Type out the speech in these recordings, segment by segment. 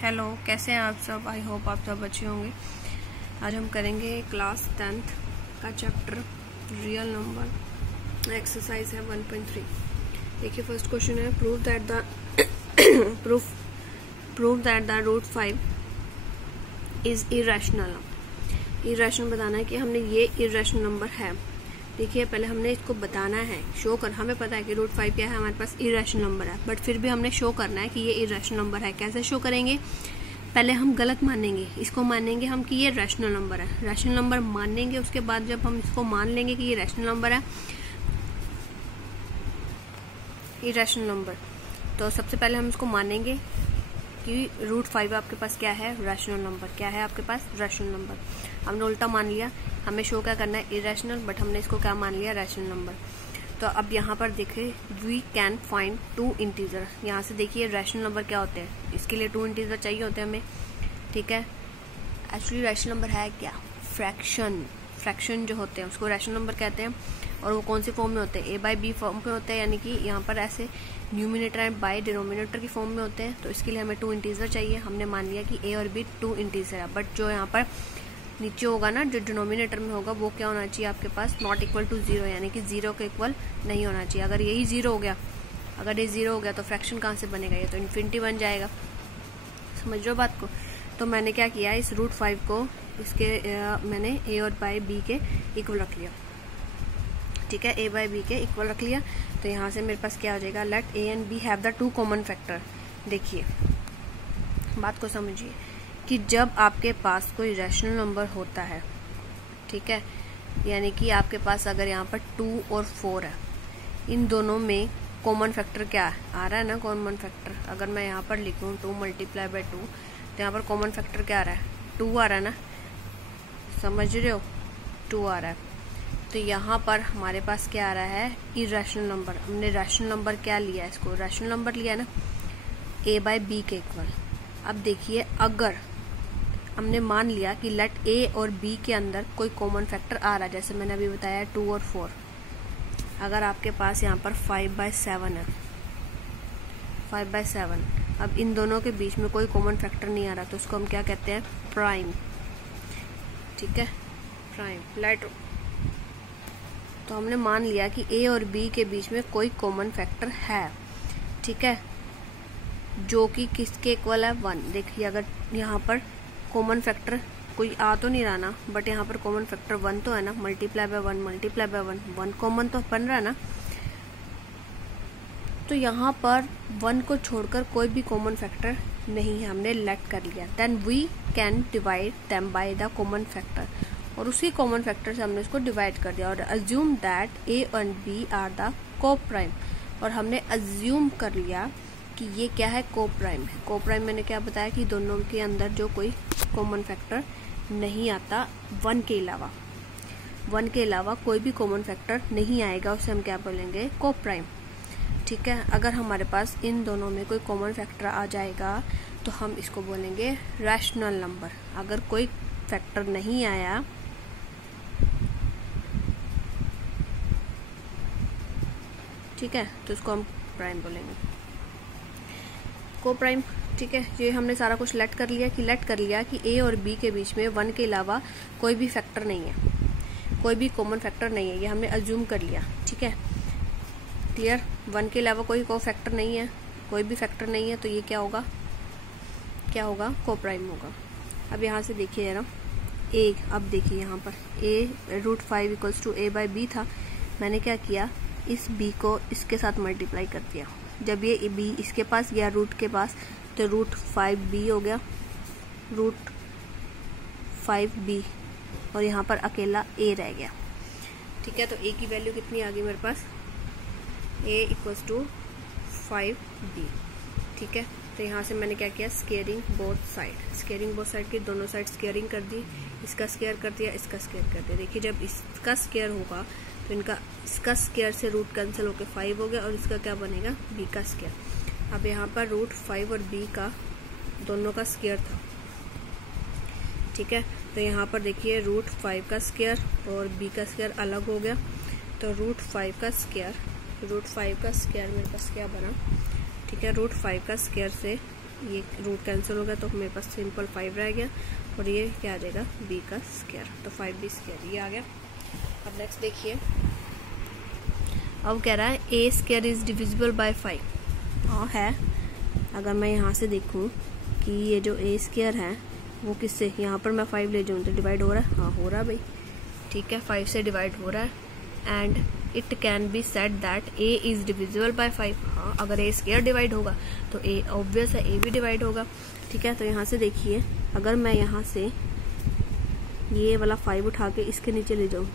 Hello, कैसे हैं आप सब। आई होप आप सब अच्छे होंगे। आज हम करेंगे क्लास 10th का चैप्टर रियल नंबर, एक्सरसाइज है 1.3। देखिए फर्स्ट क्वेश्चन है prove that the root 5 is irrational. Irrational बताना है कि हमने ये इरेशनल नंबर है। देखिए पहले हमने इसको बताना है, शो कर। हमें पता है कि रूट 5 क्या है, हमारे पास इरेशनल नंबर है, बट फिर भी हमने शो करना है कि ये इरेशनल नंबर है। कैसे शो करेंगे? पहले हम गलत मानेंगे, इसको मानेंगे हम कि ये रैशनल नंबर है। रैशनल नंबर मानेंगे, उसके बाद जब हम इसको मान लेंगे कि ये रैशनल नंबर है, इरेशनल नंबर, तो सबसे पहले हम इसको मानेंगे कि रूट 5 आपके पास क्या है, रैशनल नंबर। क्या है आपके पास? Rational number. हमने उल्टा मान लिया, हमें शो क्या करना है, इरेशनल, बट हमने इसको क्या मान लिया, रैशनल नंबर। तो अब यहाँ पर देखिए वी कैन फाइंड 2 इंटीजर। यहाँ से देखिए रैशनल नंबर क्या होते हैं, इसके लिए 2 इंटीजर चाहिए होते हैं हमें। ठीक है, एक्चुअली रैशनल नंबर है क्या, फ्रैक्शन जो होते हैं उसको रैशनल नंबर कहते हैं। और वो कौन सी फॉर्म में होते हैं? ए बाय बी फॉर्म में होते हैं, यानी कि यहाँ पर ऐसे न्यूमिनेटर एंड बाय डिनोमिनेटर की फॉर्म में होते हैं। तो इसके लिए हमें 2 इंटीजर चाहिए। हमने मान लिया कि ए और बी 2 इंटीजर है, बट जो यहाँ पर नीचे होगा ना, जो डिनोमिनेटर में होगा, वो क्या होना चाहिए आपके पास, नॉट इक्वल टू 0, यानी कि 0 के इक्वल नहीं होना चाहिए। अगर यही 0 हो गया, अगर ये 0 हो गया तो फ्रैक्शन कहाँ से बनेगा, ये तो इन्फिनिटी बन जाएगा। समझ रहे हो बात को? तो मैंने क्या किया, इस रूट 5 को मैंने ए और बाय बी के इक्वल रख लिया। ठीक है, ए बाय बी के इक्वल रख लिया। तो यहाँ से मेरे पास क्या हो जाएगा, let A and B have the 2 common factor. देखिए बात को समझिए कि जब आपके पास कोई रैशनल नंबर होता है, ठीक है, यानी कि आपके पास अगर यहाँ पर 2 और 4 है, इन दोनों में कॉमन फैक्टर क्या आ रहा है ना, कॉमन फैक्टर अगर मैं यहाँ पर लिखूँ 2 मल्टीप्लाई बाय 2, तो यहाँ पर कॉमन फैक्टर क्या आ रहा है, 2 आ रहा है ना, समझ रहे हो, 2 आ रहा है। तो यहाँ पर हमारे पास क्या आ रहा है, इरेशनल नंबर। हमने रैशनल नंबर क्या लिया है, इसको रैशनल नंबर लिया है ना, ए बाय बी के इक्वल। अब देखिए अगर हमने मान लिया कि लेट ए और बी के अंदर कोई कॉमन फैक्टर आ रहा है, जैसे मैंने अभी बताया 2 और 4। अगर आपके पास यहाँ पर 5/7 है, 5/7, अब इन दोनों के बीच में कोई कॉमन फैक्टर नहीं आ रहा, तो उसको हम क्या कहते हैं, प्राइम। ठीक है, प्राइम लेट। तो हमने मान लिया कि ए और बी के बीच में कोई कॉमन फैक्टर है, ठीक है, जो कि किसके इक्वल है, 1। देखिए अगर यहाँ पर कॉमन फैक्टर कोई आ तो नहीं रहा ना, बट यहाँ पर कॉमन फैक्टर 1 तो है ना, multiply by 1 multiply by 1 common तो बन रहा है ना। तो यहाँ पर 1 को छोड़कर कोई भी कॉमन फैक्टर नहीं है, हमने लेट कर लिया। Then we can divide them by the common factor, और उसी कॉमन फैक्टर से हमने इसको डिवाइड कर दिया। और assume that A and B are the coprime, और हमने अज्यूम कर लिया कि ये क्या है, को प्राइम है। को प्राइम मैंने क्या बताया कि दोनों के अंदर जो कोई कॉमन फैक्टर नहीं आता, 1 के अलावा, 1 के अलावा कोई भी कॉमन फैक्टर नहीं आएगा, उसे हम क्या बोलेंगे, को प्राइम। ठीक है, अगर हमारे पास इन दोनों में कोई कॉमन फैक्टर आ जाएगा तो हम इसको बोलेंगे रैशनल नंबर। अगर कोई फैक्टर नहीं आया, ठीक है, तो इसको हम प्राइम बोलेंगे, को प्राइम। ठीक है, ये हमने सारा कुछ लेट कर लिया कि ए और बी के बीच में 1 के अलावा कोई भी फैक्टर नहीं है, कोई भी कॉमन फैक्टर नहीं है, ये हमने अज्यूम कर लिया। ठीक है, क्लियर, 1 के अलावा कोई को फैक्टर नहीं है, कोई भी फैक्टर नहीं है, तो ये क्या होगा, को प्राइम होगा। अब यहाँ से देखिए जरा ए, अब देखिए यहाँ पर A root 5 equals to A by B था, मैंने क्या किया, इस बी को इसके साथ मल्टीप्लाई कर दिया। जब ये बी इसके पास गया, रूट के पास, तो रूट 5b हो गया, रूट 5b, और यहाँ पर अकेला a रह गया। ठीक है, तो a की वैल्यू कितनी आ गई मेरे पास, a इक्वल्स टू 5b। ठीक है, तो यहाँ से मैंने क्या किया, स्केयरिंग बोथ साइड की दोनों साइड स्केयरिंग कर दी, इसका स्केयर कर दिया, इसका स्केयर कर दिया। देखिए जब इसका स्केयर होगा तो इसका स्केयर से रूट कैंसिल होकर 5 हो गया, और इसका क्या बनेगा, b का स्केयर। अब यहाँ पर रूट 5 और b का दोनों का स्केयर था। ठीक है, तो यहाँ पर देखिए रूट 5 का स्केयर और b का स्केयर अलग हो गया, तो रूट 5 का स्केयर मेरे पास क्या बना, ठीक है, रूट 5 का स्केयर से ये रूट कैंसिल हो गया तो मेरे पास सिंपल 5 रह गया और ये क्या आ जाएगा b का स्क्वायर, तो 5b स्क्वायर ये आ गया। अब नेक्स्ट देखिए, अब कह रहा है a square is divisible by 5। हाँ है, अगर मैं यहाँ से देखूँ कि ये जो a स्क्वायर है वो किससे, यहाँ पर मैं 5 ले जाऊँ तो डिवाइड हो रहा है, हाँ हो रहा है भाई, ठीक है 5 से डिवाइड हो रहा है। And it can be said that a is divisible by 5। हाँ अगर a स्क्वायर डिवाइड होगा तो a ऑब्वियस है a भी डिवाइड होगा, ठीक है। तो यहाँ से देखिए, अगर मैं यहाँ से ये वाला 5 उठा के इसके नीचे ले जाऊँ,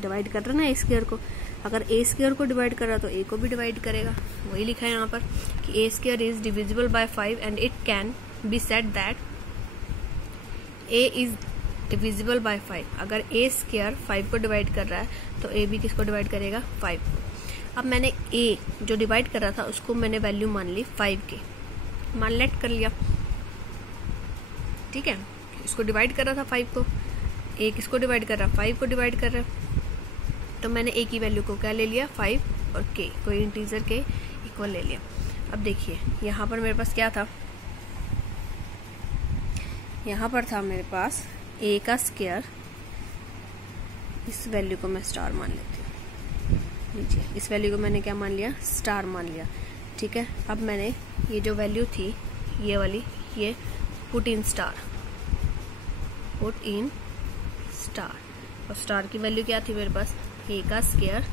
डिवाइड कर रहा है ना a स्क्वायर को, अगर a स्क्वायर को डिवाइड कर रहा तो a को भी डिवाइड करेगा। वही लिखा है यहाँ पर कि a square is divisible by 5 and it can be said that a is divisible by 5। अगर a स्क्वायर 5 को डिवाइड कर रहा है तो a भी किसको डिवाइड करेगा, 5 को। अब मैंने a जो डिवाइड कर रहा था उसको मैंने वैल्यू मान ली 5 के, मान लेट कर लिया, ठीक है। इसको डिवाइड कर रहा था 5 को, a किसको डिवाइड कर रहा है, 5 को डिवाइड कर रहा है, तो मैंने a की वैल्यू को क्या ले लिया, 5 और k कोई इंटीजर के इक्वल ले लिया। अब देखिए यहाँ पर मेरे पास क्या था, यहाँ पर था मेरे पास a का स्क्वायर, इस वैल्यू को मैं स्टार मान लेती हूँ, लीजिए इस वैल्यू को मैंने क्या मान लिया, स्टार मान लिया, ठीक है। अब मैंने ये जो वैल्यू थी ये वाली, ये put in star, put in star, और स्टार की वैल्यू क्या थी मेरे पास, a का square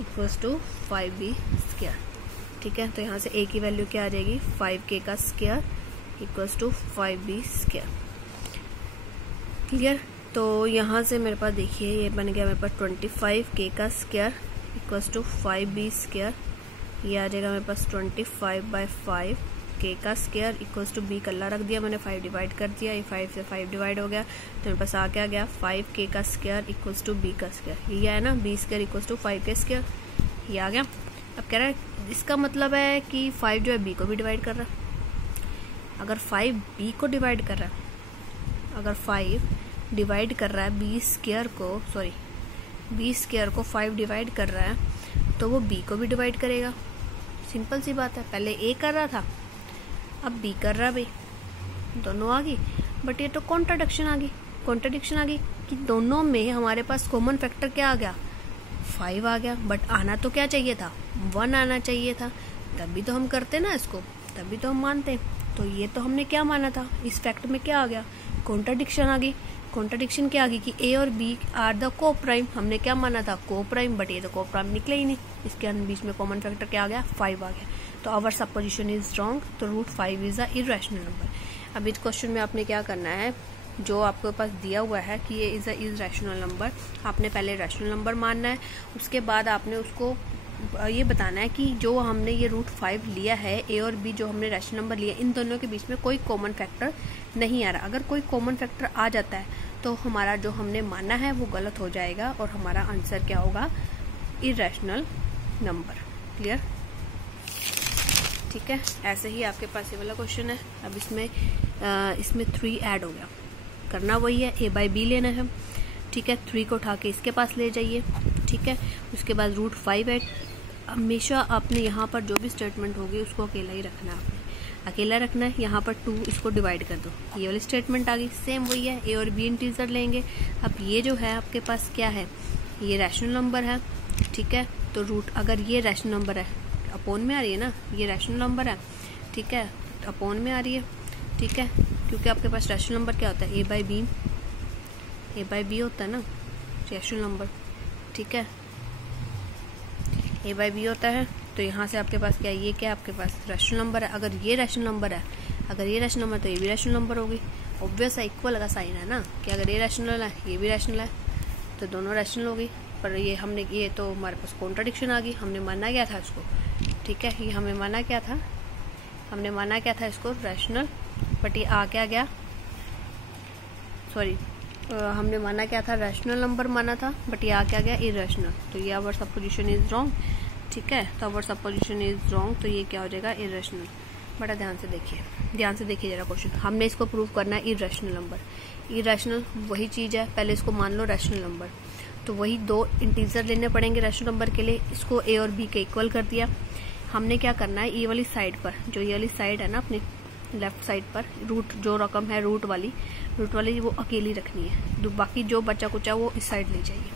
equals to 5b square, ठीक है। तो यहाँ से a की वैल्यू क्या आ जाएगी, 5k का square equals to 5b square, clear. तो यहाँ से मेरे पास देखिए ये बन गया मेरे पास 25k का square equals to 5b square, ये आ जाएगा मेरे पास 25/5 k का स्क्वायर इक्वल्स टू b कल्ला रख दिया मैंने, 5 डिवाइड कर दिया, ये 5 से 5 डिवाइड हो गया तो मेरे पास आ गया 5k का स्क्वायर इक्वल्स टू b का स्क्वायर, ये है ना b square equals to 5k square, ये आ गया। अब कह रहा है इसका मतलब है कि 5 जो है b को भी डिवाइड कर रहा है, अगर 5 b को डिवाइड कर रहा है, अगर 5 डिवाइड कर रहा है b स्क्वायर को, सॉरी b स्क्वायर को 5 डिवाइड कर रहा है तो वो b को भी डिवाइड करेगा, सिंपल सी बात है। पहले a कर रहा था अब b कर रहा है भाई, दोनों आ गई, बट ये तो कॉन्ट्राडिक्शन आ गई कि दोनों में हमारे पास कॉमन फैक्टर क्या आ गया, 5 आ गया, बट आना तो क्या चाहिए था, 1 आना चाहिए था, तभी तो हम करते ना इसको, तभी तो हम मानते। तो ये तो हमने क्या माना था, इस फैक्ट में क्या आ गया, कॉन्ट्राडिक्शन आ गई। कॉन्ट्राडिक्शन क्या आ गई कि a और b आर द को प्राइम, हमने क्या माना था, को प्राइम, बट ये तो को प्राइम निकले ही नहीं, इसके बीच में कॉमन फैक्टर क्या आ गया, 5 आ गया। तो आवर सपोजिशन इज रॉन्ग, तो root 5 is a irrational number. अब इस क्वेश्चन में आपने क्या करना है, जो आपके पास दिया हुआ है कि ये इज अ इरेशनल नंबर, आपने पहले रैशनल नंबर मानना है, उसके बाद आपने उसको ये बताना है कि जो हमने ये रूट 5 लिया है, a और b जो हमने रैशनल नंबर लिया, इन दोनों के बीच में कोई कॉमन फैक्टर नहीं आ रहा। अगर कोई कॉमन फैक्टर आ जाता है तो हमारा जो हमने माना है वो गलत हो जाएगा और हमारा आंसर क्या होगा, इरेशनल नंबर। क्लियर, ठीक है। ऐसे ही आपके पास ये वाला क्वेश्चन है। अब इसमें 3 ऐड हो गया, करना वही है, a बाई b लेना है, ठीक है। 3 को उठा के इसके पास ले जाइए, ठीक है। उसके बाद रूट 5 ऐड, हमेशा आपने यहाँ पर जो भी स्टेटमेंट होगी उसको अकेला ही रखना है, आपने अकेला रखना है। यहाँ पर 2 इसको डिवाइड कर दो, ये वाली स्टेटमेंट आ गई, सेम वही है, a और b इंटीजर लेंगे। अब ये जो है आपके पास क्या है, ये रैशनल नंबर है, ठीक है। तो रूट, अगर ये रैशनल नंबर है, अपोन में आ रही है ना, ये रैशनल नंबर है, ठीक है, अपोन में आ रही है, ठीक है, क्योंकि आपके पास रैशनल नंबर क्या होता है, a बाई बी होता है ना रैशनल नंबर, ठीक है, a बाई बी होता है। तो यहाँ से आपके पास क्या है, ये क्या है आपके पास रैशनल नंबर है। अगर ये रैशनल नंबर है, अगर ये रैशनल नंबर तो ये भी रैशनल नंबर होगी, ऑब्वियस है, इक्वल का साइन है ना, कि अगर ये रैशनल है ये भी रैशनल है तो दोनों रैशनल होगी। पर ये हमने, ये तो हमारे पास कॉन्ट्राडिक्शन आ गई, हमने माना क्या था इसको, ठीक है, ये हमें माना क्या था, हमने माना क्या था इसको रैशनल, बट ये आ क्या गया, सॉरी हमने माना क्या था, रैशनल नंबर माना था, बट ये आ क्या गया, इरेशनल। तो ये आवर सपोजिशन इज रॉन्ग, ठीक है। तो आवर सपोजिशन इज रॉन्ग, तो ये क्या हो जाएगा, इरेशनल। बड़ा ध्यान से देखिए जरा क्वेश्चन, हमने इसको प्रूव करना है इरेशनल नंबर। इरेशनल वही चीज़ है, पहले इसको मान लो रैशनल नंबर, तो वही 2 इंटीजर लेने पड़ेंगे रैशनल नंबर के लिए। इसको a और b के इक्वल कर दिया, हमने क्या करना है, ये वाली साइड पर, जो ये वाली साइड है ना अपनी लेफ्ट साइड पर, रूट जो रकम है रूट वाली वो अकेली रखनी है, बाकी जो बचा कुचा वो इस साइड ले जाइए।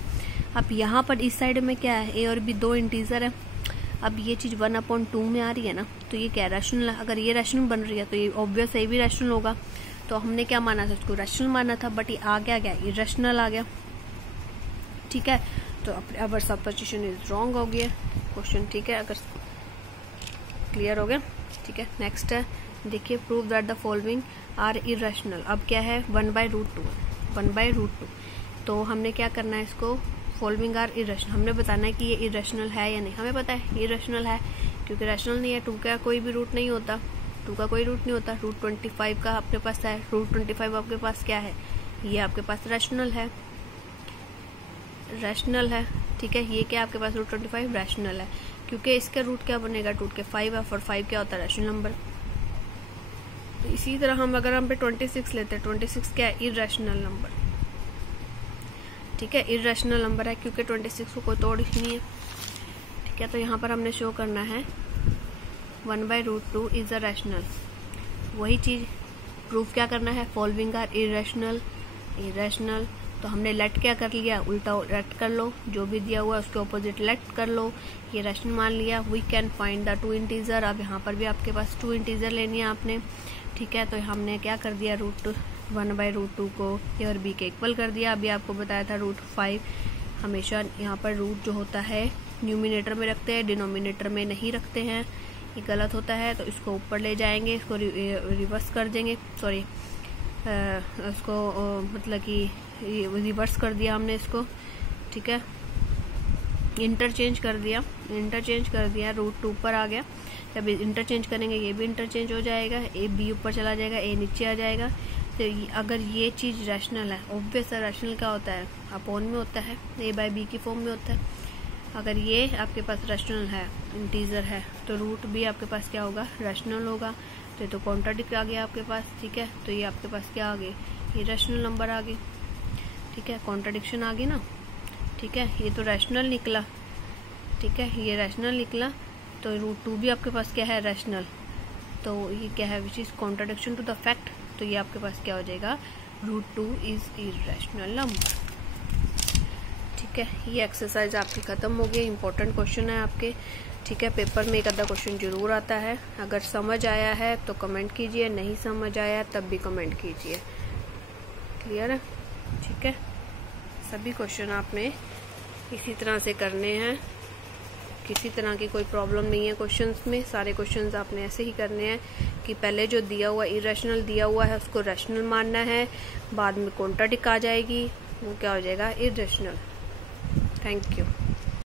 अब यहाँ पर इस साइड में क्या है, ए और बी दो इंटीजर है। अब ये चीज 1/2 में आ रही है ना, तो ये क्या रैशनल है। अगर ये रैशनल बन रही है तो ये ऑब्वियस है भी रैशनल होगा। तो हमने क्या माना था, उसको रैशनल माना था, बट ये आ गया इरेशनल आ गया। ठीक है, तो अवर सब्स्टिट्यूशन इज रॉन्ग हो गया क्वेश्चन। ठीक है, अगर क्लियर हो गया। ठीक है, नेक्स्ट है, देखिए prove that the following are irrational. अब क्या है 1/√2। तो हमने क्या करना है, इसको फॉलोइंग आर इरेशनल, हमने बताना है कि ये इरेशनल है या नहीं। हमें पता है इरेशनल है, क्योंकि रैशनल नहीं है, 2 का कोई भी रूट नहीं होता, 2 का कोई रूट नहीं होता। √25 का आपके पास है, √25 आपके पास क्या है, ये आपके पास रैशनल है। ठीक है, ये क्या आपके पास √25 रैशनल है, क्योंकि इसका रूट क्या बनेगा, रूट के 5 है, और 5 क्या होता है रैशनल नंबर। तो इसी तरह अगर हम पे 26 लेते हैं, 26 क्या है इरेशनल नंबर। ठीक है, इरेशनल नंबर है, क्योंकि 26 को कोई तोड़ ही नहीं है। ठीक है, तो यहाँ पर हमने शो करना है 1/√2 इज अ रैशनल। वही चीज प्रूफ क्या करना है, फॉलोइंग आर इरेशनल। तो हमने लेट क्या कर लिया, उल्टा लेट कर लो, जो भी दिया हुआ है उसके ऑपोजिट लेट कर लो, ये रैशनल मान लिया। We can find the 2 integer. अब यहाँ पर भी आपके पास 2 इंटीजर लेनी है आपने। ठीक है, तो हमने क्या कर दिया, 1/√2 को ए और बी के इक्वल कर दिया। अभी आपको बताया था √5 हमेशा यहाँ पर रूट जो होता है न्यूमिनेटर में रखते हैं, डिनोमिनेटर में नहीं रखते हैं, ये गलत होता है। तो इसको ऊपर ले जाएंगे, इसको रिवर्स कर देंगे, सॉरी उसको मतलब कि रिवर्स कर दिया हमने इसको। ठीक है, इंटरचेंज कर दिया, √2 पर आ गया। जब इंटरचेंज करेंगे ये भी इंटरचेंज हो जाएगा, ए बी ऊपर चला जाएगा, ए नीचे आ जाएगा। तो अगर ये चीज रैशनल है, ऑब्वियस है रैशनल क्या होता है, अपॉन में होता है, a/b की फॉर्म में होता है। अगर ये आपके पास रैशनल है, इंटीजर है, तो रूट भी आपके पास क्या होगा, रैशनल होगा। तो कॉन्ट्राडिक्ट आ गया आपके पास। ठीक है, तो ये आपके पास क्या आ गए, ये रैशनल नंबर आ गए। ठीक है, कॉन्ट्राडिक्शन आ गई ना। ठीक है, ये तो रैशनल निकला। ठीक है, ये रैशनल निकला, तो √2 भी आपके पास क्या है, रैशनल। तो ये क्या है, which is contradiction to the fact. तो ये आपके पास क्या हो जाएगा, √2 इज इरेशनल नंबर। ठीक है, ये एक्सरसाइज आपकी खत्म हो गई। इंपॉर्टेंट क्वेश्चन है आपके। ठीक है, पेपर में एक आधा क्वेश्चन जरूर आता है। अगर समझ आया है तो कमेंट कीजिए, नहीं समझ आया तब भी कमेंट कीजिए। क्लियर है। ठीक है, सभी क्वेश्चन आपने इसी तरह से करने हैं, किसी तरह की कोई प्रॉब्लम नहीं है क्वेश्चंस में। सारे क्वेश्चंस आपने ऐसे ही करने हैं कि पहले जो दिया हुआ इरेशनल दिया हुआ है उसको रैशनल मानना है, बाद में कॉन्ट्राडिक्ट आ जाएगी, वो क्या हो जाएगा, इरेशनल। Thank you.